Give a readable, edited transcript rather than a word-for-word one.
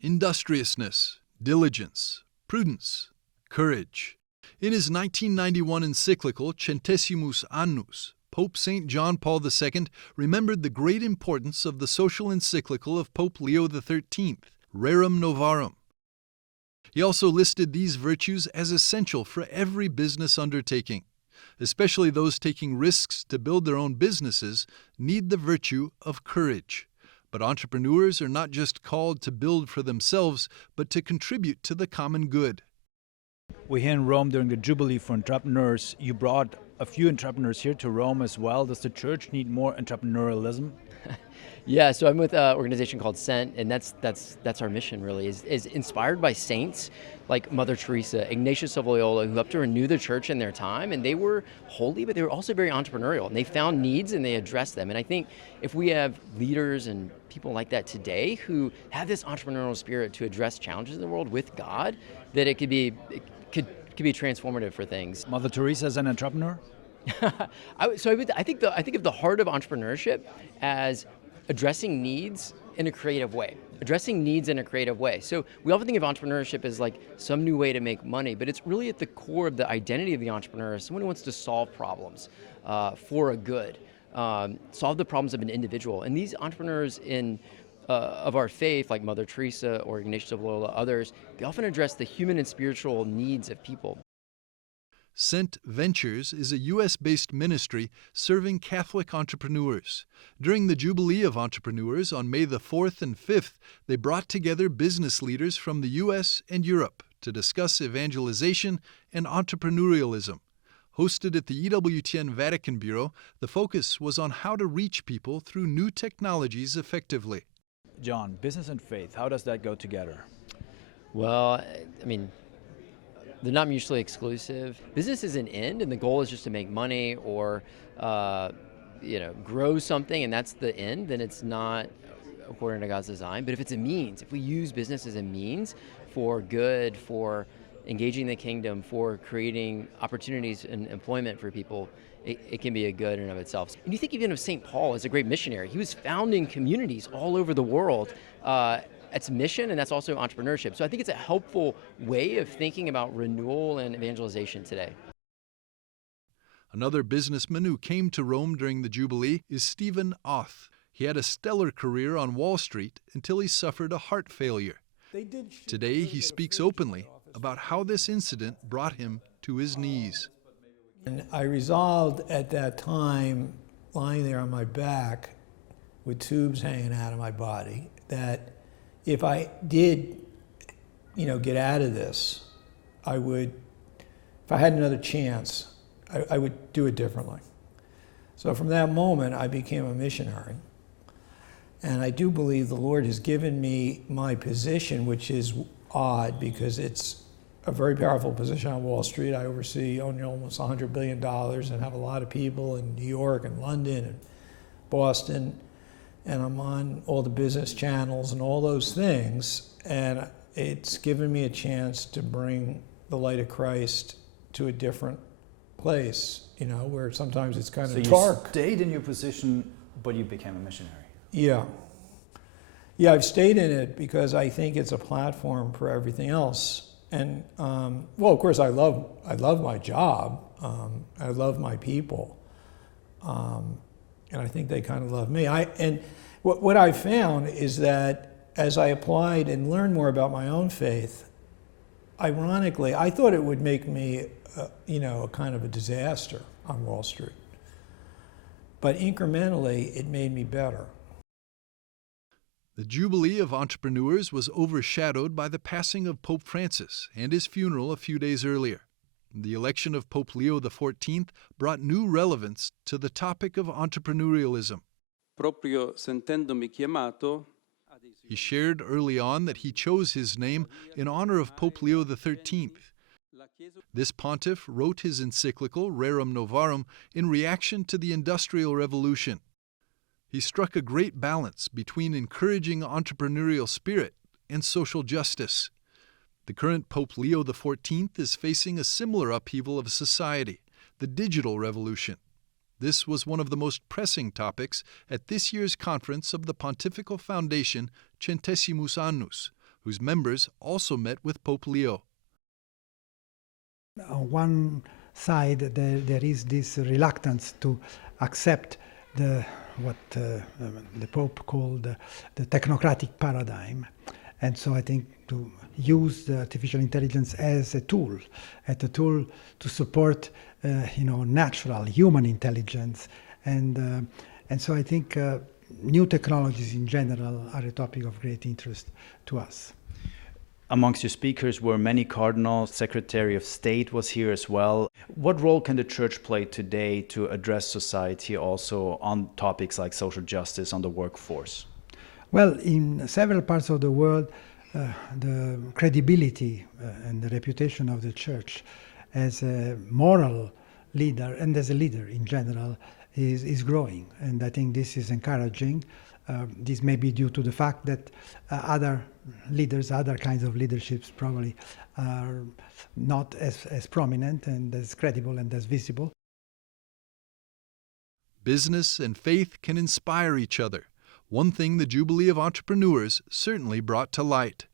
industriousness, diligence, prudence, courage. In his 1991 encyclical Centesimus Annus, Pope St. John Paul II remembered the great importance of the social encyclical of Pope Leo XIII, Rerum Novarum. He also listed these virtues as essential for every business undertaking. Especially those taking risks to build their own businesses need the virtue of courage. But entrepreneurs are not just called to build for themselves, but to contribute to the common good. We're here in Rome during the Jubilee for Entrepreneurs. You brought a few entrepreneurs here to Rome as well. Does the church need more entrepreneurialism? Yeah, so I'm with an organization called Cent, and that's our mission really, is inspired by saints like Mother Teresa, Ignatius of Loyola, who helped to renew the church in their time, and they were holy, but they were also very entrepreneurial, and they found needs and they addressed them. And I think if we have leaders and people like that today who have this entrepreneurial spirit to address challenges in the world with God, that it could be transformative for things. Mother Teresa is an entrepreneur? I think of the heart of entrepreneurship as addressing needs in a creative way. So we often think of entrepreneurship as like some new way to make money, but it's really at the core of the identity of the entrepreneur, someone who wants to solve problems for a good, solve the problems of an individual. And these entrepreneurs of our faith, like Mother Teresa or Ignatius of Loyola, others, they often address the human and spiritual needs of people. Cent Ventures is a U.S.-based ministry serving Catholic entrepreneurs. During the Jubilee of Entrepreneurs on May the 4th and 5th, they brought together business leaders from the U.S. and Europe to discuss evangelization and entrepreneurialism. Hosted at the EWTN Vatican Bureau, the focus was on how to reach people through new technologies effectively. John, business and faith, how does that go together? Well, I mean, they're not mutually exclusive. Business is an end, and the goal is just to make money or, grow something, and that's the end. Then it's not according to God's design. But if it's a means, if we use business as a means for good, for engaging the kingdom, for creating opportunities and employment for people, it can be a good in and of itself. And you think even of St. Paul as a great missionary. He was founding communities all over the world. That's mission, and that's also entrepreneurship. So I think it's a helpful way of thinking about renewal and evangelization today. Another businessman who came to Rome during the Jubilee is Stephen Auth. He had a stellar career on Wall Street until he suffered a heart failure. Today he speaks openly about how this incident brought him to his knees. And I resolved at that time, lying there on my back with tubes hanging out of my body, that if I did, get out of this, if I had another chance, I would do it differently. So from that moment, I became a missionary. And I do believe the Lord has given me my position, which is odd because it's a very powerful position on Wall Street. I own almost $100 billion and have a lot of people in New York and London and Boston. And I'm on all the business channels and all those things. And it's given me a chance to bring the light of Christ to a different place, where sometimes it's kind of dark. You stayed in your position, but you became a missionary. Yeah. Yeah, I've stayed in it because I think it's a platform for everything else. And, of course, I love my job. I love my people. And I think they kind of love me. What I found is that as I applied and learned more about my own faith, ironically, I thought it would make me, a kind of a disaster on Wall Street. But incrementally, it made me better. The Jubilee of Entrepreneurs was overshadowed by the passing of Pope Francis and his funeral a few days earlier. The election of Pope Leo XIV brought new relevance to the topic of entrepreneurialism. Proprio sentendomi chiamato, he shared early on that he chose his name in honor of Pope Leo XIII. This pontiff wrote his encyclical, Rerum Novarum, in reaction to the Industrial Revolution. He struck a great balance between encouraging entrepreneurial spirit and social justice. The current Pope Leo XIV is facing a similar upheaval of society, the digital revolution. This was one of the most pressing topics at this year's conference of the Pontifical Foundation Centesimus Annus, whose members also met with Pope Leo. On one side, there is this reluctance to accept what the Pope called the technocratic paradigm. And so I think to use the artificial intelligence as a tool to support, natural human intelligence. And so I think new technologies in general are a topic of great interest to us. Amongst your speakers were many cardinals, Secretary of State was here as well. What role can the Church play today to address society also on topics like social justice, on the workforce? Well, in several parts of the world, the credibility and the reputation of the Church as a moral leader and as a leader in general is growing. And I think this is encouraging. This may be due to the fact that other leaders, other kinds of leaderships probably are not as prominent and as credible and as visible. Business and faith can inspire each other, one thing the Jubilee of Entrepreneurs certainly brought to light.